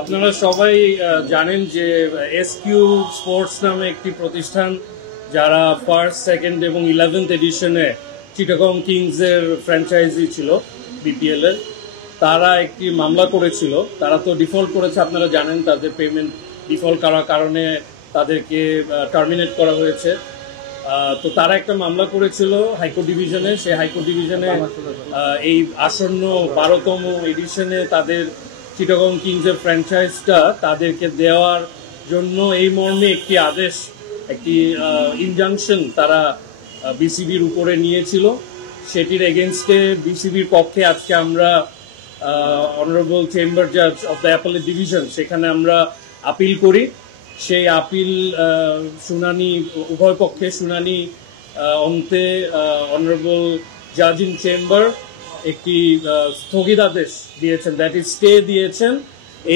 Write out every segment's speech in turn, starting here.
আপনারা সবাই জানেন যে এসকিউ স্পোর্টস নামে একটি প্রতিষ্ঠান যারা ফার্স্ট, সেকেন্ড এবং 11th এডিশনে চিটাগং কিংসের ফ্র্যাঞ্চাইজি ছিল বিপিএল এর, তারা একটি মামলা করেছিল। তারা তো ডিফল্ট করেছে, আপনারা জানেন। তাদের পেমেন্ট ডিফল্ট করার কারণে তাদেরকে টার্মিনেট করা হয়েছে। তো তারা একটা মামলা করেছিল হাইকোর্ট ডিভিশনে। সেই হাইকোর্ট ডিভিশনে এই আসন্ন 12তম এডিশনে তাদের চিটাগং কিংসের ফ্র্যাঞ্চাইজটা তাদেরকে দেওয়ার জন্য এই মর্মে একটি আদেশ, একটি ইনজাংশন তারা বিসিবির উপরে নিয়েছিল। সেটির এগেনস্টে বিসিবির পক্ষে আজকে আমরা অনারেবল চেম্বার জাজ অফ দ্য অ্যাপেলেট ডিভিশন সেখানে আমরা আপিল করি। সেই আপিল শুনানি, উভয় পক্ষে শুনানি অন্তে অনারেবল জাজ ইন চেম্বার একটি স্থগিতাদেশ দিয়েছেন, দ্যাট ইজ স্টে দিয়েছেন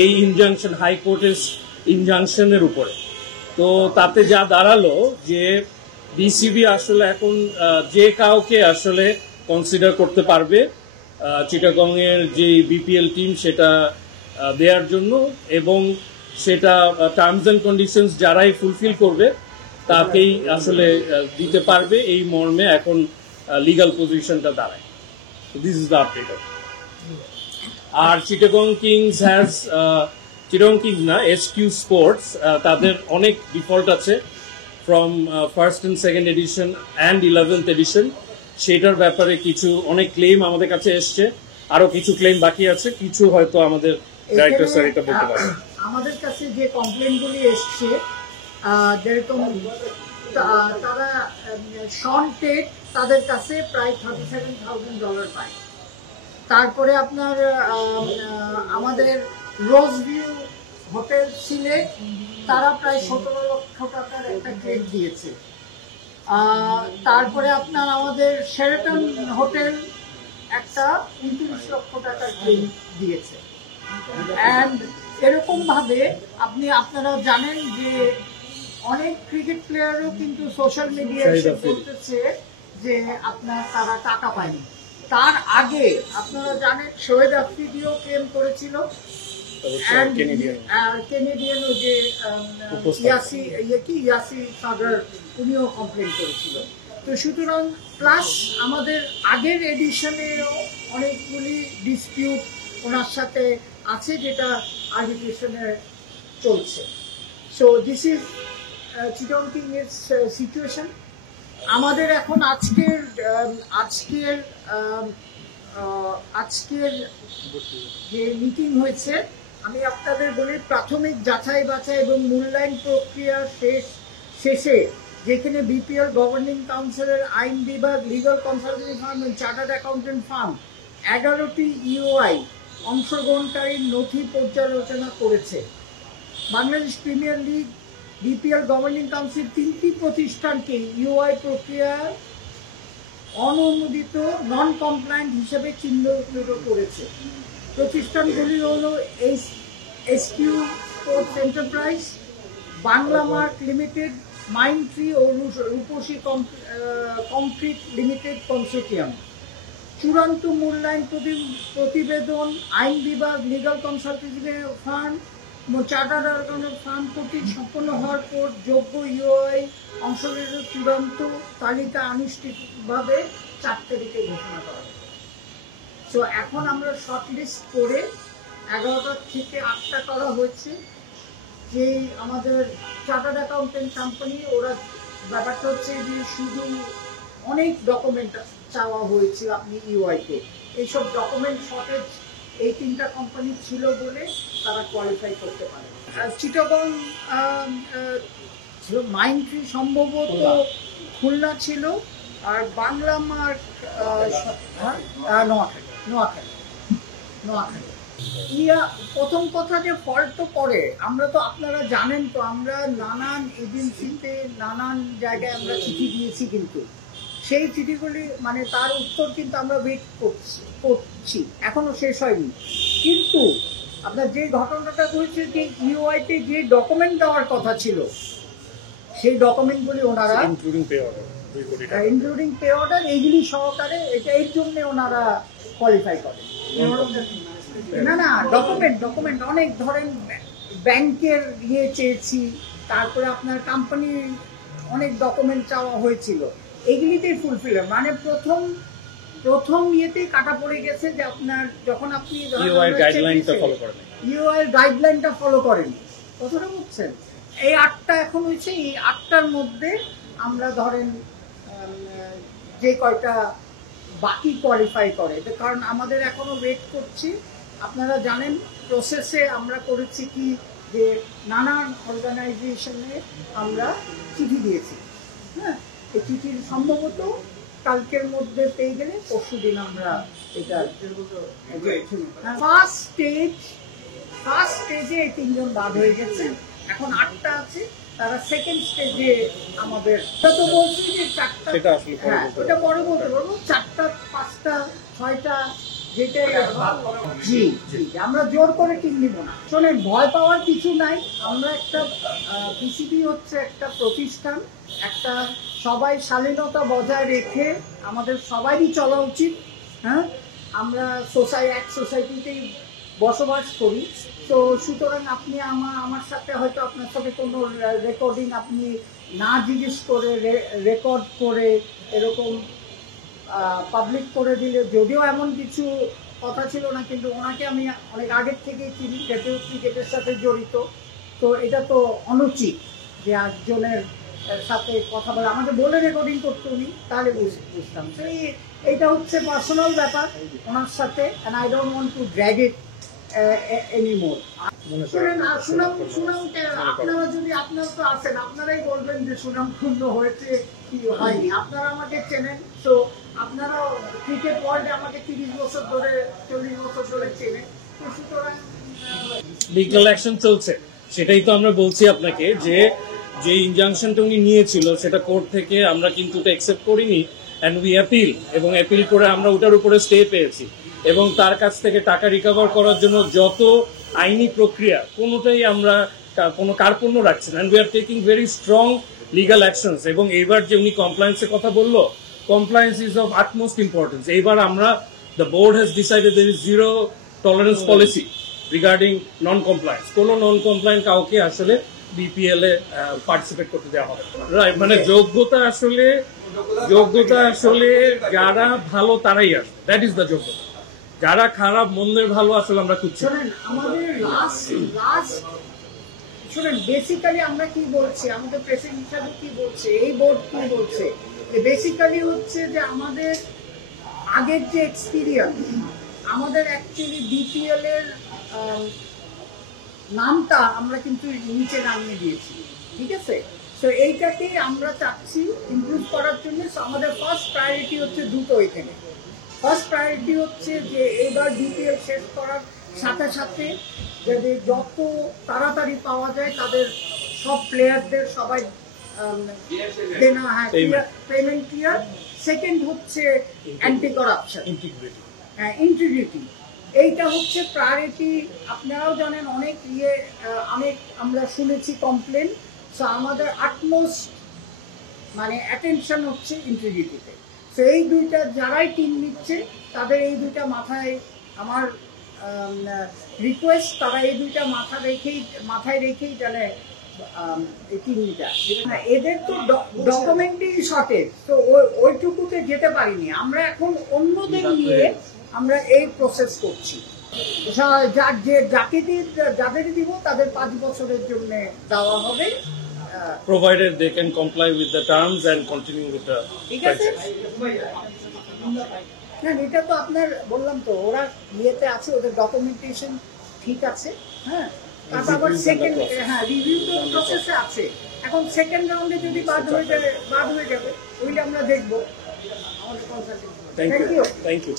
এই ইনজাংশন, হাইকোর্টের ইনজাংশনের উপরে। তো তাতে যা দাঁড়ালো যে বিসিবি আসলে এখন যে কাউকে আসলে কনসিডার করতে পারবে চিটাগং এর যে বিপিএল টিম সেটা দেওয়ার জন্য, এবং সেটা টার্মস অ্যান্ড কন্ডিশনস যারাই ফুলফিল করবে তাকেই আসলে দিতে পারবে, এই মর্মে এখন লিগাল পজিশনটা দাঁড়ায়। This is the update. আর চিটাগং কিংস না, এসকিউ স্পোর্টস, তাদের অনেক ডিফল্ট আছে from first and second edition and 11th edition. সেটার ব্যাপারে কিছু অনেক ক্লেম আমাদের কাছে এসছে, আরো কিছু ক্লেম বাকি আছে, কিছু হয়তো আমাদের ডাইরেক্টর স্যার এটা বলতে পারবেন। আমাদের কাছে যে কমপ্লেনগুলি এসছে, যেরকম তারা শন টেট তাদের কাছে প্রায় $37,000 পায়। তারপরে আপনার আমাদের রোজ ভিউ হোটেল সিলেট, তারা প্রায় 17 লক্ষ টাকার একটা ক্লেম দিয়েছে। তারপরে আপনার আমাদের শেরাটন হোটেল একটা 29 লক্ষ টাকার ক্লেম দিয়েছে। অ্যান্ড এরকম ভাবে আপনারা জানেন যে অনেক ক্রিকেট প্লেয়ারও কিন্তু সোশ্যাল মিডিয়ায় বলতেছে যে আপনার তারা টাকা পায়নি। তার আগে আপনারা জানেন শোয়েব আফ্রিদিও ক্লেম করেছিল, কেনেডিয়ানও যে ইয়াসি সাগর, উনিও কমপ্লেন করেছিল। তো সুতরাং প্লাস আমাদের আগের এডিশনেও অনেকগুলি ডিসপিউট ওনার সাথে আছে, যেটা আর্বিট্রেশনে চলছে। So this is Chittagong kings situation. আমাদের এখন আজকের যে মিটিং হয়েছে, আমি আপনাদের বলি, প্রাথমিক যাচাই বাছাই এবং মূল্যায়ন প্রক্রিয়া শেষে যেখানে বিপিএল গভর্নিং কাউন্সিলের আইন বিভাগ, লিগাল কনসালটেন্সি ফার্ম এবং চার্টার্ড অ্যাকাউন্টেন্ট ফার্ম 11টি ইউআই অংশগ্রহণকারীর নথি পর্যালোচনা করেছে। Bangladesh premier league, BPL governing council 3টি প্রতিষ্ঠানকে ইউআই প্রক্রিয়া অনুমোদিত নন কমপ্লায়েন্ট হিসেবে চিহ্নিত করেছে। প্রতিষ্ঠানগুলি হল SQ sports enterprise, Bangla mark limited, Mindtree ও রূপসী কংক্রিট লিমিটেড কনসোর্টিয়াম। চূড়ান্ত মূল্যায়ন প্রতিবেদন আইন বিভাগ, লিগাল কনসালটেন্সি ফার্ম এবং চার্টার্ড অ্যাকাউন্টেন্ট ফার্ম কর্তৃক সম্পন্ন হওয়ার পর যোগ্য ইউআই অংশগ্রহণের চূড়ান্ত তালিকা আনুষ্ঠানিকভাবে 4 তারিখে ঘোষণা করা হবে। সো এখন আমরা শর্টলিস্ট করে 11টা থেকে 8টা করা হয়েছে। যে আমাদের চার্টার্ড অ্যাকাউন্টেন্ট কোম্পানি, ওরা ব্যাপারটা হচ্ছে যে শুধু অনেক ডকুমেন্ট চাওয়া হয়েছিল আপনি ইউআইতে, এইসব ডকুমেন্ট শর্টেজ এই 3টা কোম্পানি ছিল বলে তারা কোয়ালিফাই করতে পারে। চিটাগং মাইন্ডট্রি সম্ভবত খুলনা ছিল, আর বাংলা মার্ক নোয়াখালী। প্রথম কথা যে ফল্ট তো পড়ে, আমরা তো আপনারা জানেন তো, আমরা নানান এজেন্সিতে নানান জায়গায় আমরা চিঠি দিয়েছি, কিন্তু সেই চিঠিগুলি মানে তার উত্তর কিন্তু আমরা ওয়েট করছি, এখনো শেষ হয়নি। কিন্তু আপনার যে ঘটনাটা হয়েছে, যে ইউআইতে যে ডকুমেন্ট দেওয়ার কথা ছিল সেই ডকুমেন্টগুলি ওনারা ইনক্লুডিং পে অর্ডার এইগুলি সহকারে, এটা এর জন্য ওনারা কোয়ালিফাই করে। না না, ডকুমেন্ট অনেক ধরেন, ব্যাংকের ইয়ে চেয়েছি, তারপরে আপনার কোম্পানি অনেক ডকুমেন্ট চাওয়া হয়েছিল, এগুলিতেই ফুলফিল, মানে প্রথম ইয়েতেই কাটা পড়ে গেছে যে আপনার যখন আপনি ইউআই গাইডলাইনটা ফলো করেন, ইউআই গাইডলাইনটা ফলো করেন, কথাটা বুঝছেন? এই 8টা এখন হয়েছে, এই 8টার মধ্যে আমরা ধরেন যে কয়টা বাকি কোয়ালিফাই করে, কারণ আমাদের এখনো ওয়েট করছি। আপনারা জানেন প্রসেসে আমরা করেছি কি, যে নানান অর্গানাইজেশনে আমরা চিঠি দিয়েছি, হ্যাঁ, এই চিঠির সম্ভবত কালকের মধ্যে পেয়ে গেলে পরশু দিন আমরা এটা ফার্স্ট স্টেজে 3জন বাদ হয়ে গেছে, এখন 8টা আছে, তারা সেকেন্ড স্টেজে আমাদের তো বলছি যে 4টা, হ্যাঁ ওটা পরে বলতে পারবো, 4টা 5টা 6টা যেটাই, জি জি, আমরা জোর করে টিম নিব না। শোনেন, ভয় পাওয়ার কিছু নাই, আমরা একটা পিসিবি হচ্ছে একটা প্রতিষ্ঠান, একটা সবাই শালীনতা বজায় রেখে আমাদের সবারই চলা উচিত, হ্যাঁ, আমরা এক সোসাইটিতেই বসবাস করি, তো সুতরাং আপনি আমার সাথে হয়তো আপনার সাথে কোনো রেকর্ডিং আপনি না জিজ্ঞেস করে রেকর্ড করে এরকম পাবলিক করে দিলে, যদিও এমন কিছু কথা ছিল না, কিন্তু ওনাকে আমি অনেক আগের থেকেই চিনি, যেহেতু ক্রিকেটের সাথে জড়িত, তো এটা তো অনুচিত যে একজনের সাথে কথা বলে, আমাকে বলে রেকর্ডিং করতে উনি, তাহলে বুঝতাম। তো এইটা হচ্ছে পার্সোনাল ব্যাপার ওনার সাথে, and I don't want to drag it anymore. আপনারা যদি, আপনারা তো আছেন, আপনারাই বলবেন যে সুনাম ক্ষুণ্ণ হয়েছে কি হয়নি, আপনারা আমাকে চেনেন, তো আপনারা ক্রিকেট ওয়ার্ল্ডে আমাকে 30 বছর ধরে 40 বছর ধরে চেনেন, তো সুতরাং লিগ্যাল অ্যাকশন চলছে, সেটাই তো আমরা বলছি আপনাকে, যে ইনজাংশনটা উনি নিয়েছিল সেটা কোর্ট থেকে আমরা কিন্তু অ্যাকসেপ্ট করিনি, অ্যান্ড উই অ্যাপিল, এবং অ্যাপিল করে আমরা ওটার উপরে স্টে পেয়েছি, এবং তার কাছ থেকে টাকা রিকভার করার জন্য যত আইনি প্রক্রিয়া কোনোটাই আমরা কোনো কার্পণ্য রাখছি না, and we are taking very strong legal actions. এবং এইবার যে উনি কমপ্লায়েন্সের কথা বললো, compliance is of utmost importance. এইবার আমরা, the board has decided there is zero tolerance policy regarding non compliance. কোনো নন কমপ্লায়েন্ট কাউকে আসলে বিপিএল এ পার্টিসিপেট করতে দেওয়া হবে, রাইট? মানে যোগ্যতা আসলে যারা ভালো তারাই আসবে, দ্যাট ইজ দ্য যোগ্যতা। যারা খারাপ মন্দের ভালো আসলে আমরা খুঁজছি। আমাদের শুনেন, বেসিক্যালি আমরা কি বলছি, আমাদের প্রেসিডেন্ট হিসাবে কি বলছে, এই বোর্ড কি বলছে, বেসিক্যালি হচ্ছে যে আমাদের আগের যে এক্সপিরিয়েন্স, আমাদের অ্যাকচুয়ালি বিপিএল এর নামটা আমরা কিন্তু নিচে নামিয়ে দিয়েছি, ঠিক আছে? তো এইটাকেই আমরা চাচ্ছি ইমপ্রুভ করার জন্য। আমাদের ফার্স্ট প্রায়োরিটি হচ্ছে দুটো এখানে। ফার্স্ট প্রায়োরিটি হচ্ছে যে এবার বিপিএল শেষ করার সাথে সাথে যদি যত তাড়াতাড়ি পাওয়া যায় তাদের সব প্লেয়ারদের সবাই দেনা, হ্যাঁ, পেমেন্ট ক্লিয়ার। সেকেন্ড হচ্ছে অ্যান্টি কারাপশন, ইন্টিগ্রিটি, এইটা হচ্ছে প্রায়োরিটি। আপনারাও জানেন অনেক আমরা শুনেছি কমপ্লেন, সো আমাদের আটমোস্ট মানে অ্যাটেনশন হচ্ছে ইন্টিগ্রিটিতে। তো এই দুইটা যারাই টিম নিচ্ছে তাদের এই দুইটা মাথায়, আমার রিকোয়েস্ট, তারা এই দুইটা মাথায় রেখেই জানে এই টিম নিটা। এদের তো ডকুমেন্টই শর্টেজ, তো ওইটুকুতে যেতে পারিনি আমরা। এখন অন্যদের নিয়ে আমরা এই প্রসেস করছি, যাদের দিব তাদের 5 বছরের জন্য দেওয়া হবে, provided they can comply with the terms and continue with the franchise. না, এটা তো আপনার বললাম তো, ওরা ইয়েতে আছে, ওদের ডকুমেন্টেশন ঠিক আছে, হ্যাঁ, তারপর আবার সেকেন্ড, হ্যাঁ, রিভিউ তো প্রসেসে আছে। এখন সেকেন্ড রাউন্ডে যদি বাদ হয়ে যাবে ওইটা আমরা দেখবো। Thank you.